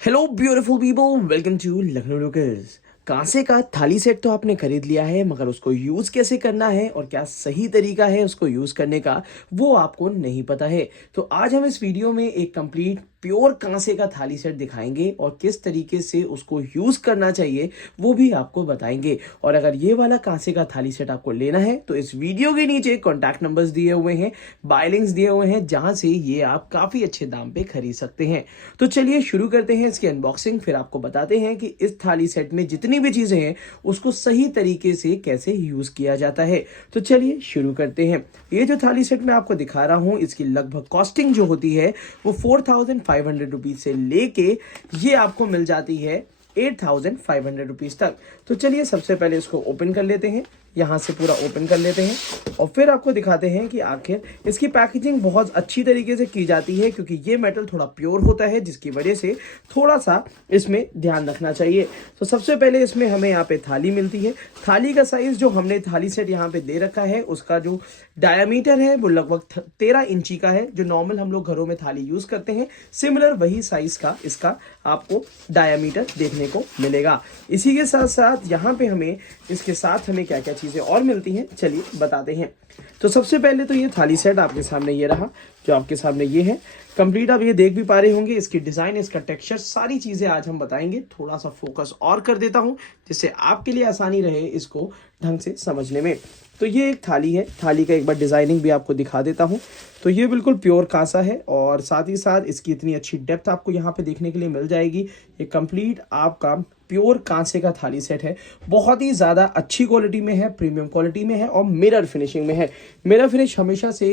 Hello beautiful people, welcome to Lucknow lookers. कांसे का thali set तो आपने खरीद लिया है, मगर उसको यूज़ कैसे करना है और क्या सही तरीका है उसको यूज़ करने का, वो आपको नहीं पता है। तो आज हम इस वीडियो में एक कंप्लीट प्योर कांसे का थाली सेट दिखाएंगे और किस तरीके से उसको यूज़ करना चाहिए वो भी आपको बताएंगे। और अगर ये वाला कांसे का थाली सेट आपको लेना है तो इस वीडियो के नीचे कॉन्टैक्ट नंबर्स दिए हुए हैं, बाय लिंक्स दिए हुए हैं, जहां से ये आप काफ़ी अच्छे दाम पे खरीद सकते हैं। तो चलिए शुरू करते हैं इसकी अनबॉक्सिंग, फिर आपको बताते हैं कि इस थाली सेट में जितनी भी चीज़ें हैं उसको सही तरीके से कैसे यूज़ किया जाता है। तो चलिए शुरू करते हैं। ये जो थाली सेट मैं आपको दिखा रहा हूँ, इसकी लगभग कॉस्टिंग जो होती है वो 4500 रुपीज़ से लेके ये आपको मिल जाती है 8500 रुपीज़ तक। तो चलिए सबसे पहले इसको ओपन कर लेते हैं, यहाँ से पूरा ओपन कर लेते हैं और फिर आपको दिखाते हैं कि आखिर इसकी पैकेजिंग बहुत अच्छी तरीके से की जाती है, क्योंकि ये मेटल थोड़ा प्योर होता है जिसकी वजह से थोड़ा सा इसमें ध्यान रखना चाहिए। तो सबसे पहले इसमें हमें यहाँ पे थाली मिलती है। थाली का साइज़ जो हमने थाली सेट यहाँ पे दे रखा है उसका जो डायामीटर है वो लगभग 13 इंची का है। जो नॉर्मल हम लोग घरों में थाली यूज़ करते हैं, सिमिलर वही साइज़ का इसका आपको डायामीटर देखने को मिलेगा। इसी के साथ साथ यहाँ पे हमें इसके साथ हमें क्या क्या चीज़ें और मिलती हैं चलिए बताते हैं। तो सबसे पहले तो ये थाली सेट आपके सामने ये रहा, जो आपके सामने ये है कंप्लीट। आप ये देख भी पा रहे होंगे, इसकी डिज़ाइन, इसका टेक्सचर, सारी चीज़ें आज हम बताएंगे। थोड़ा सा फोकस और कर देता हूँ जिससे आपके लिए आसानी रहे इसको ढंग से समझने में। तो ये एक थाली है, थाली का एक बार डिज़ाइनिंग भी आपको दिखा देता हूँ। तो ये बिल्कुल प्योर कांसा है और साथ ही साथ इसकी इतनी अच्छी डेप्थ आपको यहाँ पे देखने के लिए मिल जाएगी। ये कंप्लीट आपका प्योर कांसे का थाली सेट है, बहुत ही ज़्यादा अच्छी क्वालिटी में है, प्रीमियम क्वालिटी में है और मिरर फिनिशिंग में है। मिरर फिनिश हमेशा से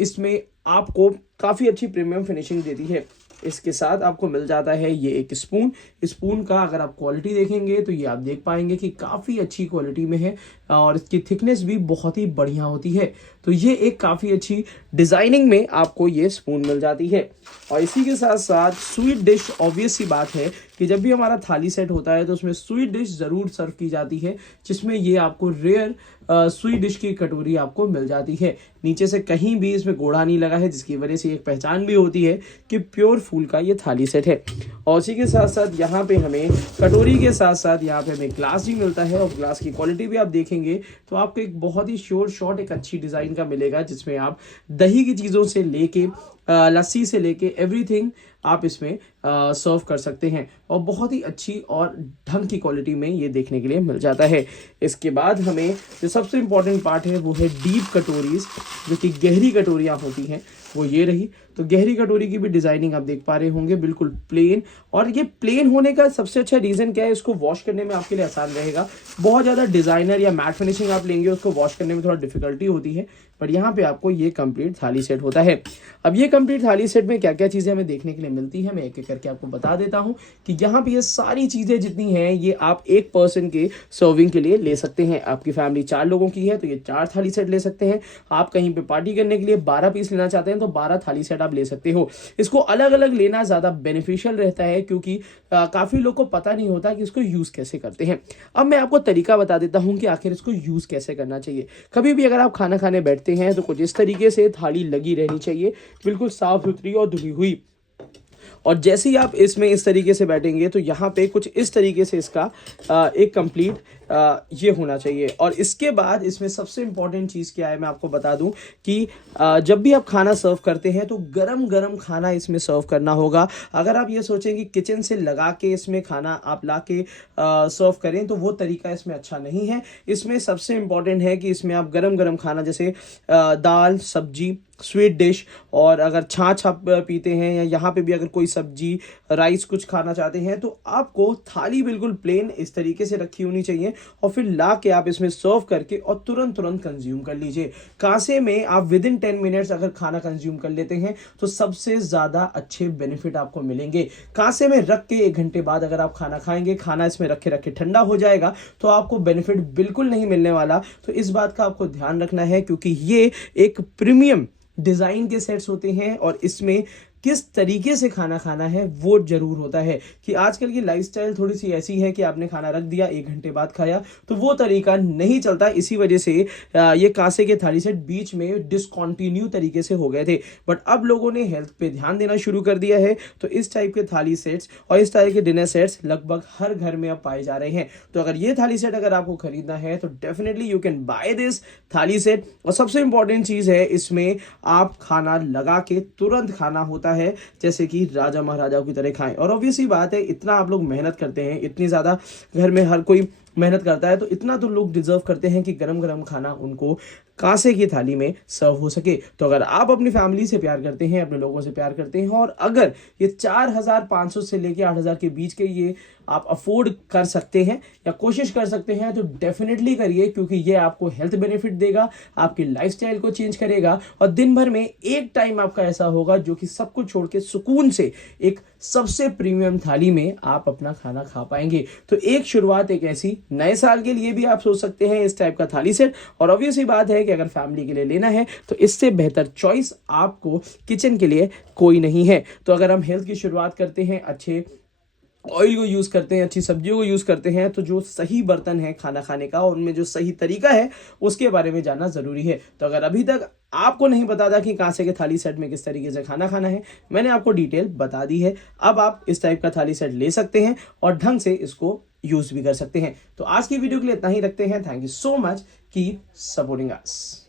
इसमें आपको काफ़ी अच्छी प्रीमियम फिनिशिंग देती है। इसके साथ आपको मिल जाता है ये एक स्पून। स्पून का अगर आप क्वालिटी देखेंगे तो ये आप देख पाएंगे कि काफ़ी अच्छी क्वालिटी में है और इसकी थिकनेस भी बहुत ही बढ़िया होती है। तो ये एक काफ़ी अच्छी डिज़ाइनिंग में आपको ये स्पून मिल जाती है। और इसी के साथ साथ स्वीट डिश, ऑब्वियस सी बात है कि जब भी हमारा थाली सेट होता है तो उसमें स्वीट डिश ज़रूर सर्व की जाती है, जिसमें ये आपको रेयर स्वीट डिश की कटोरी आपको मिल जाती है। नीचे से कहीं भी इसमें गोड़ा नहीं लगा है, जिसकी वजह से एक पहचान भी होती है कि प्योर फूल का ये थाली सेट है। और उसी के साथ साथ यहाँ पे हमें कटोरी के साथ साथ यहाँ पे हमें ग्लास भी मिलता है और ग्लास की क्वालिटी भी आप देखेंगे तो आपको एक बहुत ही श्योर शॉट एक अच्छी डिज़ाइन का मिलेगा, जिसमें आप दही की चीज़ों से लेके लस्सी से लेके एवरीथिंग आप इसमें सर्व कर सकते हैं और बहुत ही अच्छी और ढंग की क्वालिटी में ये देखने के लिए मिल जाता है। इसके बाद हमें जो सबसे इम्पॉर्टेंट पार्ट है वो है डीप कटोरीज, जो कि गहरी कटोरियाँ होती हैं, वो ये रही। तो गहरी कटोरी की भी डिज़ाइनिंग आप देख पा रहे होंगे, बिल्कुल प्लेन। और ये प्लेन होने का सबसे अच्छा रीज़न क्या है, इसको वॉश करने में आपके लिए आसान रहेगा। बहुत ज़्यादा डिज़ाइनर या मैट फिनिशिंग आप लेंगे उसको वॉश करने में थोड़ा डिफिकल्टी होती है, बट यहाँ पे आपको ये कंप्लीट थाली सेट होता है। अब ये कंप्लीट थाली सेट में क्या क्या चीज़ें हमें देखने के लिए मिलती है मैं एक एक करके आपको बता देता हूँ कि यहाँ पे ये सारी चीज़ें जितनी हैं ये आप एक पर्सन के सर्विंग के लिए ले सकते हैं। आपकी फैमिली 4 लोगों की है तो ये 4 थाली सेट ले सकते हैं। आप कहीं पे पार्टी करने के लिए 12 पीस लेना चाहते हैं तो 12 थाली सेट आप ले सकते हो। इसको अलग अलग लेना ज़्यादा बेनिफिशियल रहता है, क्योंकि काफ़ी लोग को पता नहीं होता कि इसको यूज़ कैसे करते हैं। अब मैं आपको तरीका बता देता हूँ कि आखिर इसको यूज़ कैसे करना चाहिए। कभी भी अगर आप खाना खाने बैठते हैं तो कुछ इस तरीके से थाली लगी रहनी चाहिए, बिल्कुल साफ सुथरी और धुली हुई। और जैसे ही आप इसमें इस तरीके से बैठेंगे तो यहाँ पे कुछ इस तरीके से इसका एक कंप्लीट ये होना चाहिए। और इसके बाद इसमें सबसे इम्पॉर्टेंट चीज़ क्या है मैं आपको बता दूं कि जब भी आप खाना सर्व करते हैं तो गरम गरम खाना इसमें सर्व करना होगा। अगर आप ये सोचें कि किचन से लगा के इसमें खाना आप ला के सर्व करें तो वो तरीका इसमें अच्छा नहीं है। इसमें सबसे इम्पॉर्टेंट है कि इसमें आप गरम गरम खाना, जैसे दाल, सब्जी, स्वीट डिश, और अगर छाछ आप पीते हैं या यहाँ पे भी अगर कोई सब्जी, राइस कुछ खाना चाहते हैं तो आपको थाली बिल्कुल प्लेन इस तरीके से रखी होनी चाहिए और फिर ला के आप इसमें सर्व करके और तुरंत तुरंत कंज्यूम कर लीजिए। कांसे में आप विद इन 10 मिनट्स अगर खाना कंज्यूम कर लेते हैं तो सबसे ज़्यादा अच्छे बेनिफिट आपको मिलेंगे। कांसे में रख के 1 घंटे बाद अगर आप खाना खाएंगे, खाना इसमें रखे रखे ठंडा हो जाएगा तो आपको बेनिफिट बिल्कुल नहीं मिलने वाला। तो इस बात का आपको ध्यान रखना है, क्योंकि ये एक प्रीमियम डिज़ाइन के सेट्स होते हैं और इसमें किस तरीके से खाना खाना है वो जरूर होता है। कि आजकल की लाइफस्टाइल थोड़ी सी ऐसी है कि आपने खाना रख दिया, 1 घंटे बाद खाया, तो वो तरीका नहीं चलता। इसी वजह से ये कांसे के थाली सेट बीच में डिसकंटिन्यू तरीके से हो गए थे। बट अब लोगों ने हेल्थ पे ध्यान देना शुरू कर दिया है, तो इस टाइप के थाली सेट्स और इस तरह के डिनर सेट्स लगभग हर घर में अब पाए जा रहे हैं। तो अगर ये थाली सेट अगर आपको खरीदना है तो definitely you can by this थाली सेट। और सबसे इंपॉर्टेंट चीज है, इसमें आप खाना लगा के तुरंत खाना होता है, जैसे कि राजा महाराजाओं की तरह खाएं। और ऑब्वियसली बात है, इतना आप लोग मेहनत करते हैं, इतनी ज्यादा घर में हर कोई मेहनत करता है, तो इतना तो लोग डिजर्व करते हैं कि गरम गरम खाना उनको कांसे की थाली में सर्व हो सके। तो अगर आप अपनी फैमिली से प्यार करते हैं, अपने लोगों से प्यार करते हैं, और अगर ये 4,500 से लेके 8,000 के बीच के ये आप अफोर्ड कर सकते हैं या कोशिश कर सकते हैं, तो डेफिनेटली करिए, क्योंकि ये आपको हेल्थ बेनिफिट देगा, आपकी लाइफस्टाइल को चेंज करेगा, और दिन भर में एक टाइम आपका ऐसा होगा जो कि सब कुछ छोड़ के सुकून से एक सबसे प्रीमियम थाली में आप अपना खाना खा पाएंगे। तो एक शुरुआत एक ऐसी नए साल के लिए भी आप सोच सकते हैं इस टाइप का थाली सेट। और ऑब्वियसली बात है कि अगर फैमिली के लिए लेना है तो इससे बेहतर चॉइस आपको किचन के लिए कोई नहीं है। तो अगर हम हेल्थ की शुरुआत करते हैं, अच्छे ऑयल को यूज़ करते हैं, अच्छी सब्जियों को यूज़ करते हैं, तो जो सही बर्तन है खाना खाने का और उनमें जो सही तरीका है उसके बारे में जानना ज़रूरी है। तो अगर अभी तक आपको नहीं पता था कि कांसे के थाली सेट में किस तरीके से खाना खाना है, मैंने आपको डिटेल बता दी है। अब आप इस टाइप का थाली सेट ले सकते हैं और ढंग से इसको यूज़ भी कर सकते हैं। तो आज की वीडियो के लिए इतना ही रखते हैं। Thank you so much, keep supporting us.